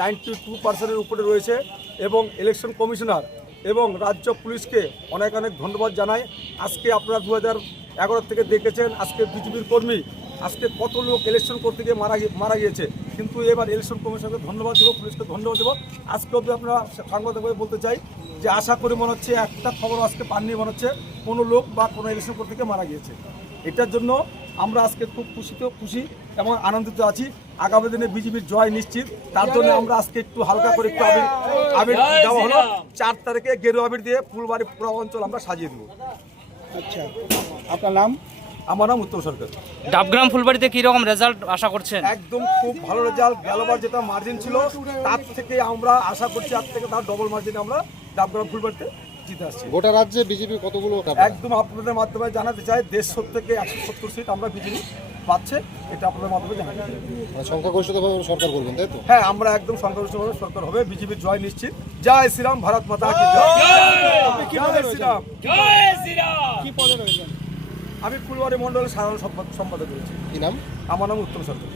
92% উপরে রয়েছে এবং ইলেকশন কমিশনার এবং রাজ্য পুলিশকে অনেক অনেক ধন্যবাদ জানাই। আজকে আপনারা 2011 থেকে দেখেছেন আজকে বিজেপির কর্মী আজকে কত লোক ইলেকশন করতে গিয়ে মারা গিয়েছে, কিন্তু এবার ইলেকশন কমিশনকে ধন্যবাদ দেবো, পুলিশকে ধন্যবাদ দেবো। আজকে অবধি আপনারা সাংবাদিকভাবে বলতে চাই যে আশা করি মনে হচ্ছে একটা খবর আজকে পাননি, মনে হচ্ছে কোনো লোক বা কোনো ইলেকশন করতে গিয়ে মারা গিয়েছে। এটার জন্য আমরা আজকে খুব খুশি এবং আনন্দিত আছি। আগামী দিনে বিজেপির জয় নিশ্চিত, তার জন্য আমরা আজকে একটু হালকা করে একটু আবির দেওয়া হলো। 4 তারিখে গেরুয়া আবির দিয়ে ফুলবাড়ি পুরো অঞ্চল আমরা সাজিয়ে দেবো। আচ্ছা, আপনার নাম? আমার নাম উত্তম সরকার। ডাবগ্রাম ফুলবাড়িতে কি রকম রেজাল্ট আশা করছেন? একদম খুব ভালো রেজাল্ট। গেলবার যেটা মার্জিন ছিল তার থেকে আমরা আশা করছি আর থেকে তার ডবল মার্জিনে আমরা ডাবগ্রাম ফুলবাড়িতে জিতে আসছি। গোটা রাজ্যে বিজেপি কতগুলো? একদম আপনাদের মাধ্যমে জানাতে চাই 150 থেকে 170 সিট আমরা বিজেপি পাচ্ছে, এটা আপনাদের মাধ্যমে জানাতে চাই। সংখ্যাগরিষ্ঠভাবে সরকার করবেন, তাই তো? হ্যাঁ, আমরা একদম সংখ্যাগরিষ্ঠভাবে সরকার হবে, বিজেপির জয় নিশ্চিত। জয় শ্রীরাম, ভারত মাতা কি জয়। জয় শ্রীরাম। কি পদে রয়েছেন? আমি ফুলবাড়ি মণ্ডলের সাধারণ সম্পাদক রয়েছি। কি নাম? আমার নাম উত্তম সরকার।